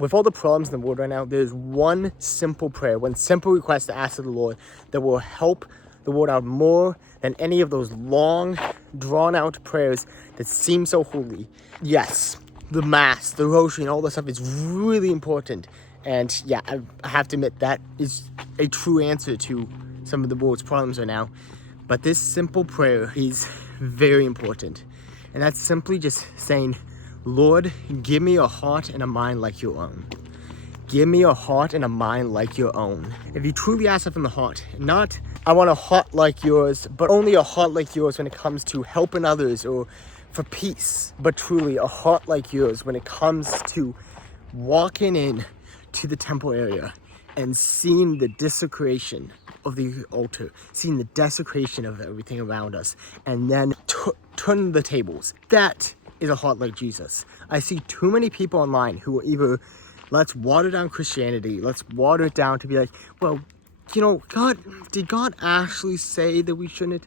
With all the problems in the world right now, there's one simple prayer, one simple request to ask of the Lord that will help the world out more than any of those long, drawn-out prayers that seem so holy. Yes, the Mass, the Rosary, and all this stuff is really important. And yeah, I have to admit that is a true answer to some of the world's problems right now. But this simple prayer is very important. And that's simply just saying, Lord, give me a heart and a mind like your own. Give me a heart and a mind like your own. If you truly ask it from the heart, not, I want a heart like yours, but only a heart like yours when it comes to helping others or for peace, but truly a heart like yours when it comes to walking in to the temple area and seeing the desecration of the altar, seeing the desecration of everything around us, and then turn the tables. That is a heart like Jesus. I see too many people online who will either let's water down Christianity, let's water it down to be like, well, you know, did God actually say that we shouldn't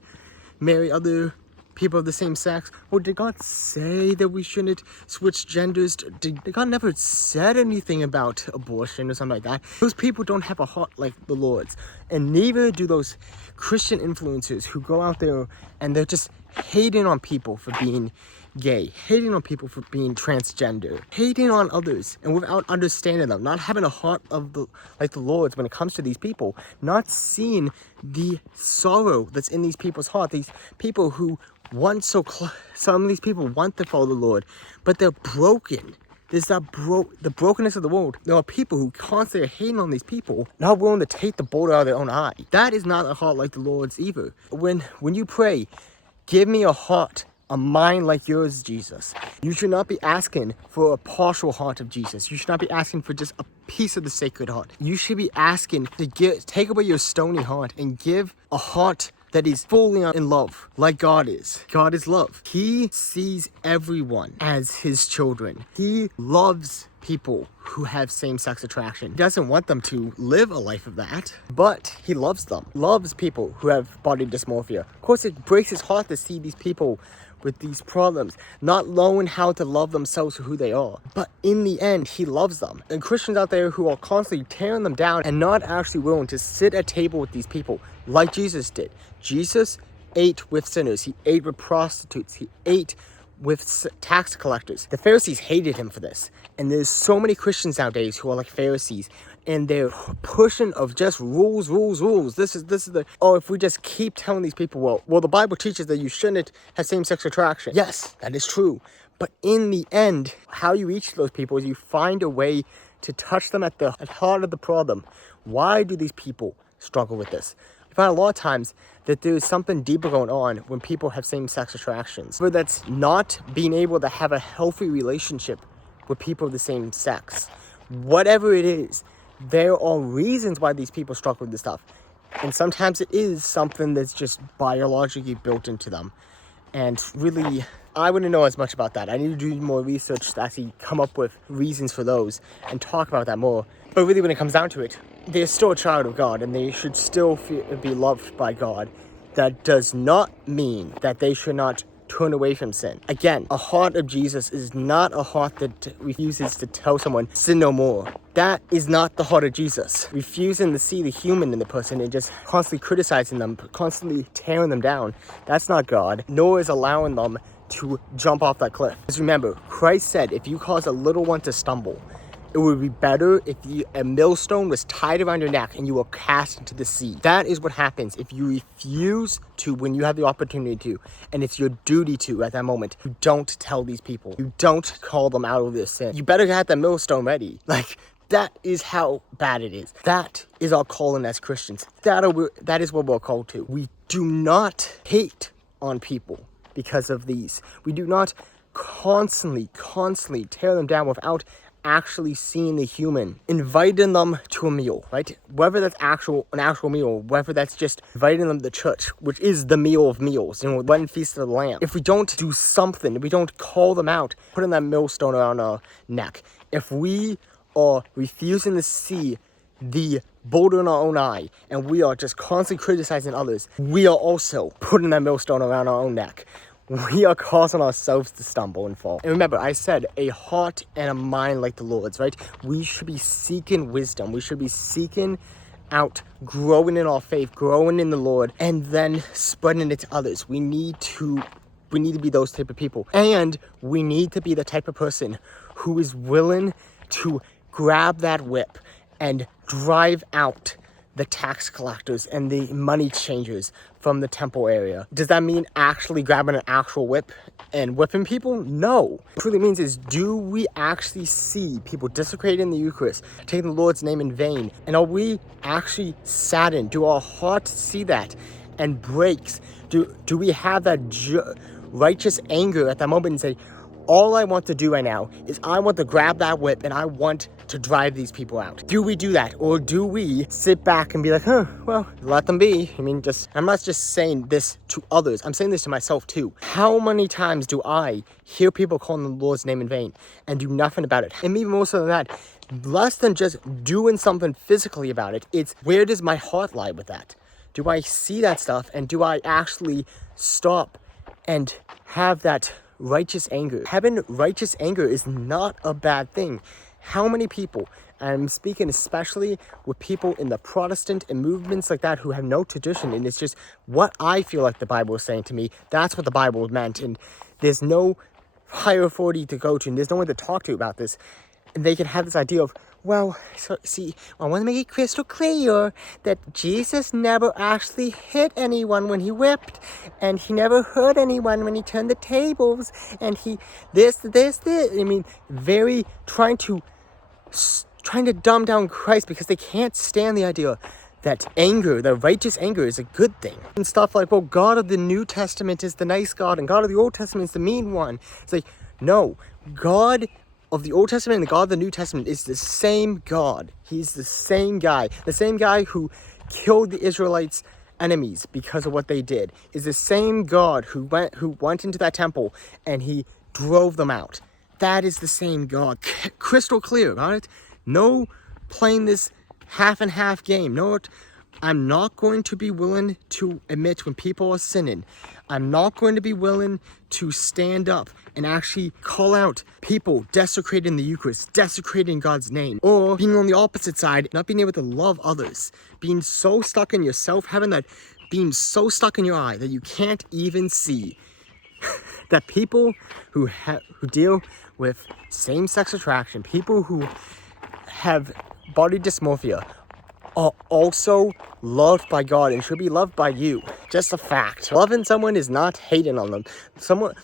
marry other people of the same sex? Or did God say that we shouldn't switch genders? Did God never said anything about abortion or something like that? Those people don't have a heart like the Lord's. And neither do those Christian influencers who go out there and they're just hating on people for being gay, hating on people for being transgender, hating on others, and without understanding them, not having a heart of the Lord's when it comes to these people, not seeing the sorrow that's in these people's heart. These people who want some of these people want to follow the Lord, but they're broken. There's the brokenness of the world. There are people who constantly are hating on these people, not willing to take the bolt out of their own eye. That is not a heart like the Lord's either. When you pray, give me a heart, a mind like yours, Jesus. You should not be asking for a partial heart of Jesus. You should not be asking for just a piece of the Sacred Heart. You should be asking to take away your stony heart and give a heart that is fully in love, like God is. God is love. He sees everyone as his children. He loves people who have same-sex attraction. He doesn't want them to live a life of that, but he loves them. Loves people who have body dysmorphia. Of course, it breaks his heart to see these people with these problems, not knowing how to love themselves for who they are. But in the end, he loves them. And Christians out there who are constantly tearing them down and not actually willing to sit at table with these people like Jesus did. Jesus ate with sinners. He ate with prostitutes. He ate with tax collectors. The Pharisees hated him for this. And there's so many Christians nowadays who are like Pharisees, and they're pushing of just rules. This is the, if we just keep telling these people, well, the Bible teaches that you shouldn't have same-sex attraction. Yes, that is true. But in the end, how you reach those people is you find a way to touch them at the heart of the problem. Why do these people struggle with this? You find a lot of times that there's something deeper going on when people have same-sex attractions. Where that's not being able to have a healthy relationship with people of the same sex. Whatever it is, there are reasons why these people struggle with this stuff. And sometimes it is something that's just biologically built into them. And really, I wouldn't know as much about that. I need to do more research to actually come up with reasons for those and talk about that more. But really, when it comes down to it, they're still a child of God and they should still be loved by God. That does not mean that they should not turn away from sin. Again, a heart of Jesus is not a heart that refuses to tell someone, sin no more. That is not the heart of Jesus. Refusing to see the human in the person and just constantly criticizing them, constantly tearing them down. That's not God, nor is allowing them to jump off that cliff. Because remember, Christ said, if you cause a little one to stumble, it would be better if a millstone was tied around your neck and you were cast into the sea. That is what happens if you refuse to when you have the opportunity to, and it's your duty to at that moment. You don't tell these people. You don't call them out of their sin. You better have that millstone ready. That is how bad it is. That is our calling as Christians. That is what we're called to. We do not hate on people because of these. We do not constantly tear them down without actually seeing the human, inviting them to a meal, right? Whether that's an actual meal, whether that's just inviting them to church, which is the meal of meals, one feast of the Lamb. If we don't do something, if we don't call them out, putting that millstone around our neck, if we are refusing to see the boulder in our own eye, and we are just constantly criticizing others, we are also putting that millstone around our own neck. we are causing ourselves to stumble and fall. And remember, I said a heart and a mind like the Lord's, right? We should be seeking wisdom. We should be seeking out, growing in our faith, growing in the Lord, and then spreading it to others. We need to be those type of people. And we need to be the type of person who is willing to grab that whip and drive out the tax collectors and the money changers from the temple area. Does that mean actually grabbing an actual whip and whipping people? No. What it truly means is, do we actually see people desecrating the Eucharist, taking the Lord's name in vain? And are we actually saddened? Do our hearts see that and breaks? Do we have that righteous anger at that moment and say, all I want to do right now is I want to grab that whip and I want to drive these people out? Do we do that? Or do we sit back and be like, well, let them be? I mean, I'm not just saying this to others. I'm saying this to myself too. How many times do I hear people calling the Lord's name in vain and do nothing about it? And even more so than that, less than just doing something physically about it, it's where does my heart lie with that? Do I see that stuff and do I actually stop and have that righteous anger? Having righteous anger is not a bad thing. How many people, and I'm speaking especially with people in the Protestant and movements like that who have no tradition, and it's just what I feel like the Bible is saying to me, that's what the Bible meant, and there's no higher authority to go to, and there's no one to talk to about this, and they can have this idea of, well, so see, I want to make it crystal clear that Jesus never actually hit anyone when he whipped, and he never hurt anyone when he turned the tables, and he this. I mean, very trying to dumb down Christ because they can't stand the idea that anger, the righteous anger, is a good thing. And stuff like, well, God of the New Testament is the nice God, and God of the Old Testament is the mean one. It's like, no, God of the Old Testament and the God of the New Testament is the same God. He's the same guy who killed the Israelites' enemies because of what they did, is the same God who went into that temple and he drove them out. That is the same God. Crystal clear about it. No playing this half and half game. No, I'm not going to be willing to admit when people are sinning. I'm not going to be willing to stand up and actually call out people desecrating the Eucharist, desecrating God's name, or being on the opposite side, not being able to love others, being so stuck in yourself, having that beam so stuck in your eye that you can't even see that people who deal with same-sex attraction, people who have body dysmorphia, are also loved by God and should be loved by you. Just a fact. Loving someone is not hating on them.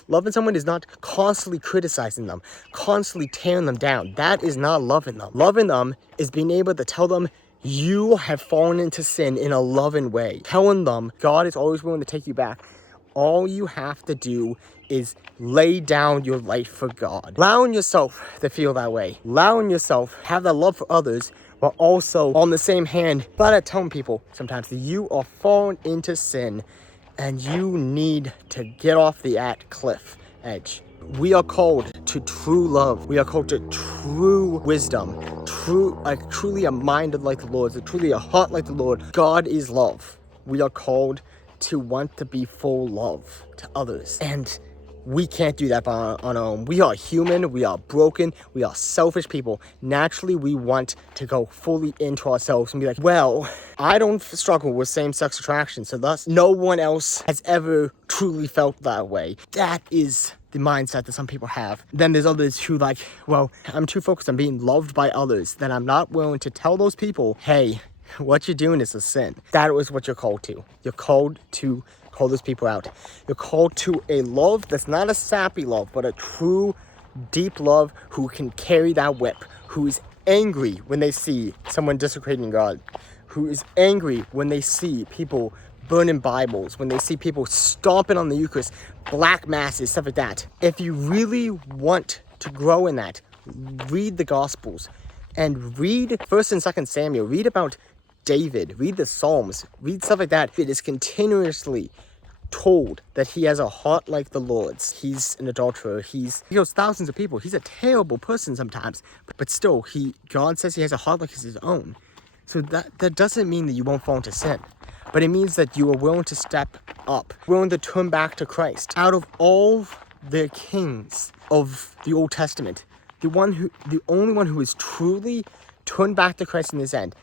Loving someone is not constantly criticizing them, constantly tearing them down. That is not loving them. Loving them is being able to tell them you have fallen into sin in a loving way. Telling them God is always willing to take you back. All you have to do is lay down your life for God. Allowing yourself to feel that way. Allowing yourself have that love for others, but also on the same hand, flat out telling people sometimes that you are falling into sin and you need to get off the cliff edge. We are called to true love. We are called to true wisdom, truly a mind like the Lord's, truly a heart like the Lord. God is love. We are called to want to be full love to others. And we can't do that on our own. We are human, we are broken, we are selfish people. Naturally, we want to go fully into ourselves and be like, well, I don't struggle with same-sex attraction, so thus no one else has ever truly felt that way. That is the mindset that some people have. Then there's others who like, well, I'm too focused on being loved by others that I'm not willing to tell those people, hey, what you're doing is a sin. That is what you're called to. You're called to call those people out. You're called to a love that's not a sappy love, but a true, deep love who can carry that whip, who is angry when they see someone desecrating God, who is angry when they see people burning Bibles, when they see people stomping on the Eucharist, black masses, stuff like that. If you really want to grow in that, read the Gospels and read 1st and 2nd Samuel. Read about David, read the Psalms, read stuff like that. It is continuously told that he has a heart like the Lord's. He's an adulterer. He kills thousands of people. He's a terrible person sometimes, but still, God says he has a heart like his own. So that doesn't mean that you won't fall into sin, but it means that you are willing to step up, willing to turn back to Christ. Out of all the kings of the Old Testament, the only one who was truly turned back to Christ in his end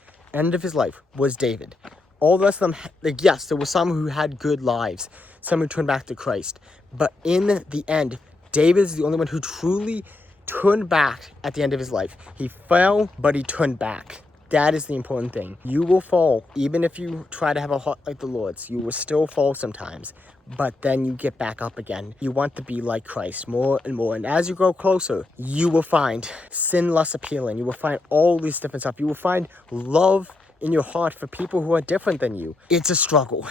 of his life, was David. All the rest of them, like, yes, there were some who had good lives, some who turned back to Christ, but in the end, David is the only one who truly turned back at the end of his life. He fell, but he turned back. That is the important thing. You will fall, even if you try to have a heart like the Lord's. You will still fall sometimes, but then you get back up again. You want to be like Christ more and more. And as you grow closer, you will find sin less appealing. You will find all these different stuff. You will find love in your heart for people who are different than you. It's a struggle,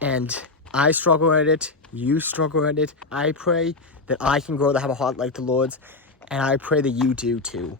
and I struggle at it. You struggle at it. I pray that I can grow to have a heart like the Lord's, and I pray that you do too.